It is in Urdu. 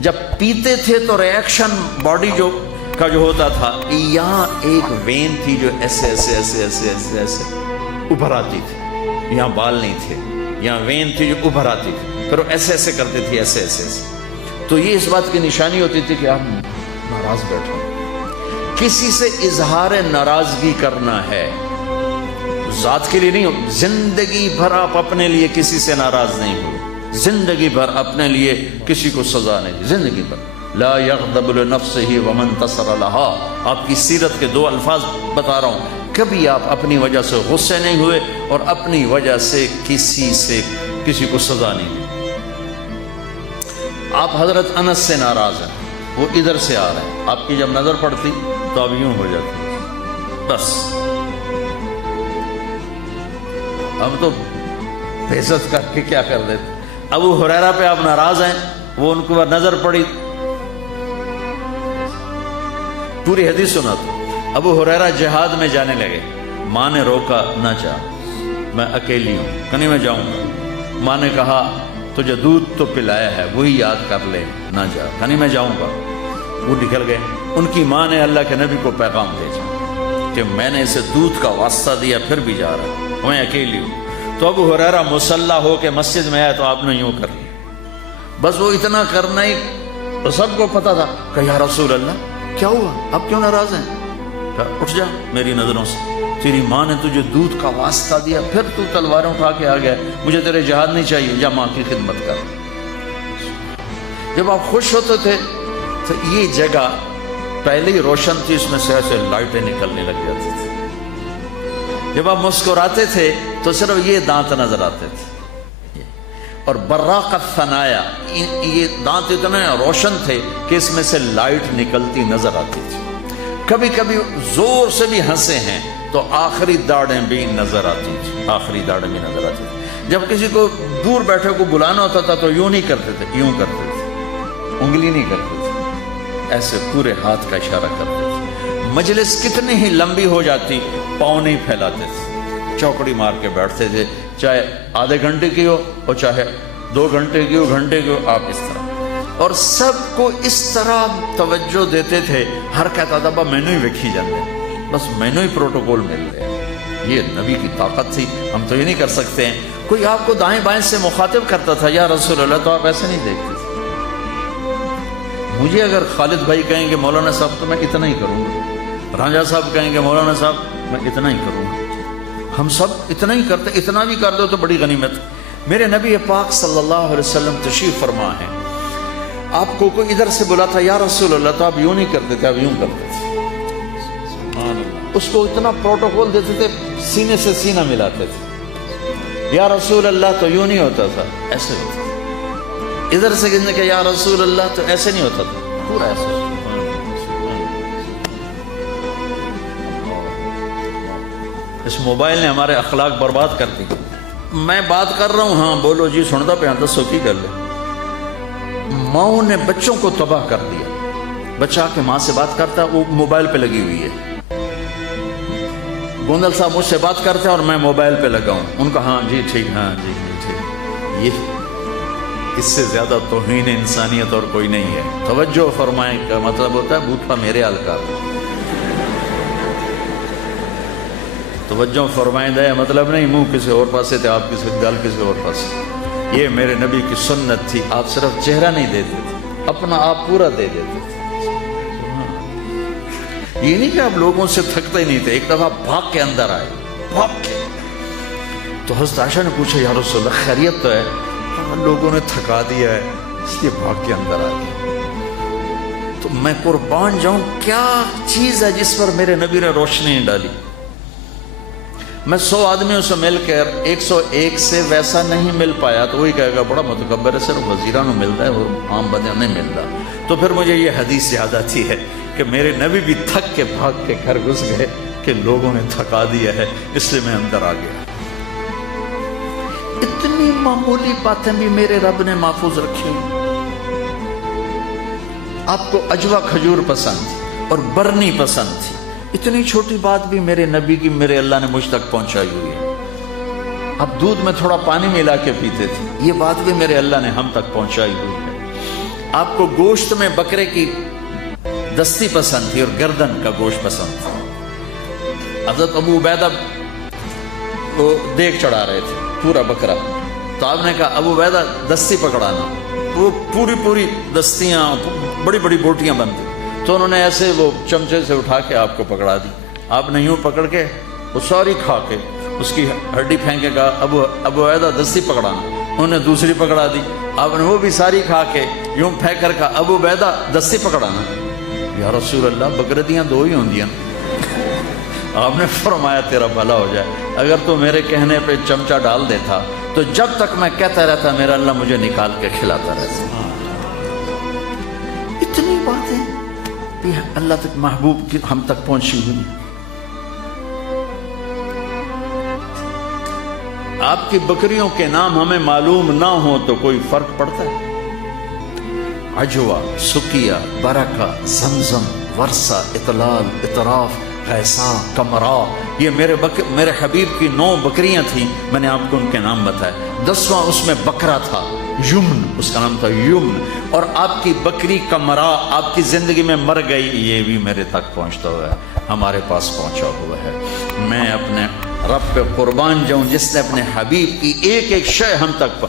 جب پیتے تھے تو ریئیکشن باڈی کا جو ہوتا تھا، یہاں ایک وین تھی جو ایسے ایسے ایسے ایسے ایسے ایسے ابھر آتی تھی، یہاں بال نہیں تھے، یہاں وین تھی جو ابھر آتی تھی، پھر وہ ایسے ایسے کرتے تھے، ایسے ایسے ایسے. تو یہ اس بات کی نشانی ہوتی تھی کہ آپ ناراض بیٹھو. کسی سے اظہار ناراضگی کرنا ہے، ذات کے لیے نہیں ہو، زندگی بھر آپ اپنے لیے کسی سے ناراض نہیں ہو، زندگی بھر اپنے لیے کسی کو سزا نہیں، زندگی بھر. لا یغضب لنفسہ ومن انتصر لها. آپ کی سیرت کے 2 الفاظ بتا رہا ہوں. کبھی آپ اپنی وجہ سے غصے نہیں ہوئے اور اپنی وجہ سے کسی کو سزا نہیں دی. آپ حضرت انس سے ناراض ہیں، وہ ادھر سے آ رہے ہیں، آپ کی جب نظر پڑتی تو اب یوں ہو جاتی، بس ہم تو بےعزت کر کے کیا کر دیتے. ابو ہریرہ پہ آپ ناراض ہیں، وہ ان کو نظر پڑی، پوری حدیث سنا تو. ابو ہریرہ جہاد میں جانے لگے، ماں نے روکا، نہ جا، میں اکیلی ہوں، کہیں میں جاؤں گا. ماں نے کہا تجھے دودھ تو پلایا ہے وہی یاد کر لے، نہ جا، کہیں میں جاؤں گا. وہ نکل گئے. ان کی ماں نے اللہ کے نبی کو پیغام بھیجا کہ میں نے اسے دودھ کا واسطہ دیا پھر بھی جا رہا، میں اکیلی ہوں. تو ابو ہریرہ مسلح ہو کے مسجد میں آیا تو آپ نے یوں کر لیا، بس وہ اتنا کرنا ہی تو سب کو پتا تھا کہ یا رسول اللہ کیا ہوا، آپ کیوں ناراض ہیں؟ کہا اٹھ جا میری نظروں سے، تیری ماں نے تجھے دودھ کا واسطہ دیا پھر تو تلواریں اٹھا کے آ گیا، مجھے تیرے جہاد نہیں چاہیے، جا ماں کی خدمت کر. جب آپ خوش ہوتے تھے تو یہ جگہ پہلے ہی روشن تھی، اس میں سے ایسے لائٹیں نکلنے لگ جاتی تھی. جب آپ مسکراتے تھے تو صرف یہ دانت نظر آتے تھے، اور براق الثنایا، یہ دانت اتنے روشن تھے کہ اس میں سے لائٹ نکلتی نظر آتی تھی. کبھی کبھی زور سے بھی ہنسے ہیں تو آخری داڑیں بھی نظر آتی تھی، آخری داڑیں بھی نظر آتی تھی. جب کسی کو دور بیٹھے کو بلانا ہوتا تھا تو یوں نہیں کرتے تھے، یوں کرتے تھے، انگلی نہیں کرتے تھے، ایسے پورے ہاتھ کا اشارہ کرتے تھے. مجلس کتنی ہی لمبی ہو جاتی پاؤں نہیں پھیلاتے تھے، چوکڑی مار کے بیٹھتے تھے، چاہے آدھے گھنٹے کی ہو اور چاہے 2 گھنٹے کی ہو، گھنٹے کی ہو، آپ اس طرح. اور سب کو اس طرح توجہ دیتے تھے، ہر کہتا تھا با مینو ہی ویکھی جاندے، بس مینو ہی پروٹوکول مل رہے. یہ نبی کی طاقت تھی، ہم تو یہ نہیں کر سکتے ہیں. کوئی آپ کو دائیں بائیں سے مخاطب کرتا تھا یا رسول اللہ، تو آپ ایسے نہیں دیکھتے تھے. مجھے اگر خالد بھائی کہیں گے مولانا صاحب تو میں اتنا ہی کروں گا، رانجھا صاحب کہیں گے مولانا صاحب میں اتنا ہی کروں گا. ہم سب اتنا ہی کرتے، اتنا بھی کر دو تو بڑی غنیمت. میرے نبی پاک صلی اللہ علیہ وسلم تشریف فرما ہے، آپ کو کوئی ادھر سے بلا تھا یا رسول اللہ تو آپ یوں نہیں کرتے تھے، آپ یوں کرتے تھے. اس کو اتنا پروٹوکول دیتے تھے، سینے سے سینہ ملاتے تھے. یا رسول اللہ تو یوں نہیں ہوتا تھا، ایسے ہوتا تھا. ادھر سے کہنے کہ یا رسول اللہ تو ایسے نہیں ہوتا تھا، پورا ایسے. اس موبائل نے ہمارے اخلاق برباد کر دی. میں بات کر رہا ہوں، ہاں بولو جی سنتا پہ، دسو کی کر لے. ماؤں نے بچوں کو تباہ کر دیا. بچہ کے ماں سے بات کرتا ہے، وہ موبائل پہ لگی ہوئی ہے. گوندل صاحب مجھ سے بات کرتے ہیں اور میں موبائل پہ لگا ہوں، ان کا ہاں جی ٹھیک، ہاں جی ٹھیک. یہ اس سے زیادہ توہین انسانیت اور کوئی نہیں ہے. توجہ فرمائیں کا مطلب ہوتا ہے بوٹھا میرے الکار. توجہ فرمائیں دے مطلب نہیں منہ کسی اور پاسے تھے، آپ کسی گل کسی اور پاسے. یہ میرے نبی کی سنت تھی. آپ صرف چہرہ نہیں دیتے تھے، اپنا آپ پورا دے دیتے تھے. یہ نہیں کہ آپ لوگوں سے تھکتے ہی نہیں تھے. ایک دفعہ بھاگ کے اندر آئے، بھاگ کے. تو حضرت عائشہ نے پوچھا یا رسول اللہ خیریت تو ہے؟ لوگوں نے تھکا دیا ہے اس لیے بھاگ کے اندر آ گیا. تو میں قربان جاؤں، کیا چیز ہے جس پر میرے نبی نے روشنی ڈالی. میں 100 آدمیوں سے مل کر 101 سے ویسا نہیں مل پایا تو وہی کہے گا بڑا متکبر ہے، صرف وزیرانوں ملتا ہے اور عام بندے نہیں ملتا. تو پھر مجھے یہ حدیث یاد آتی ہے کہ میرے نبی بھی تھک کے بھاگ کے گھر گھس گئے کہ لوگوں نے تھکا دیا ہے، اس لیے میں اندر آ گیا. اتنی معمولی باتیں بھی میرے رب نے محفوظ رکھی. آپ کو اجوا کھجور پسند تھی اور برنی پسند تھی، اتنی چھوٹی بات بھی میرے نبی کی میرے اللہ نے مجھ تک پہنچائی ہوئی ہے. اب دودھ میں تھوڑا پانی ملا کے پیتے تھے، یہ بات بھی میرے اللہ نے ہم تک پہنچائی ہوئی ہے. آپ کو گوشت میں بکرے کی دستی پسند تھی اور گردن کا گوشت پسند تھا. حضرت ابو عبیدہ وہ دیگ چڑھا رہے تھے پورا بکرا, تو آپ نے کہا ابو عبیدہ دستی پکڑانا. وہ پوری دستیاں بڑی بڑی بوٹیاں بنتی, تو انہوں نے ایسے وہ چمچے سے اٹھا کے آپ کو پکڑا دی. آپ نے یوں پکڑ کے وہ ساری کھا کے اس کی ہڈی پھینک کے کہا ابو عبیدہ دستی پکڑانا. انہوں نے دوسری پکڑا دی. آپ نے وہ بھی ساری کھا کے یوں پھینک کر کہا ابو عبیدہ دستی پکڑانا. یا رسول اللہ بکرتیاں دو ہی ہوندیاں. آپ نے فرمایا تیرا بھلا ہو جائے, اگر تو میرے کہنے پہ چمچہ ڈال دیتا تو جب تک میں کہتا رہتا میرا اللہ مجھے نکال کے کھلاتا رہتا. اتنی باتیں یہ اللہ تک محبوب کی ہم تک پہنچی ہوئی. آپ کی بکریوں کے نام ہمیں معلوم نہ ہو تو کوئی فرق پڑتا ہے؟ عجوہ, سکیہ, برکہ, زمزم, ورثہ, اطلال, اطراف, غیسا, کمرا, یہ میرے حبیب کی 9 بکریاں تھیں. میں نے آپ کو ان کے نام بتائے. 10واں اس میں بکرا تھا, یمن, اس کا نام تھا یمن. اور آپ کی بکری کمرا آپ کی زندگی میں مر گئی, یہ بھی میرے تک پہنچتا ہوا ہے, ہمارے پاس پہنچا ہوا ہے. میں اپنے رب پہ قربان جاؤں جس نے اپنے حبیب کی ایک ایک شے ہم تک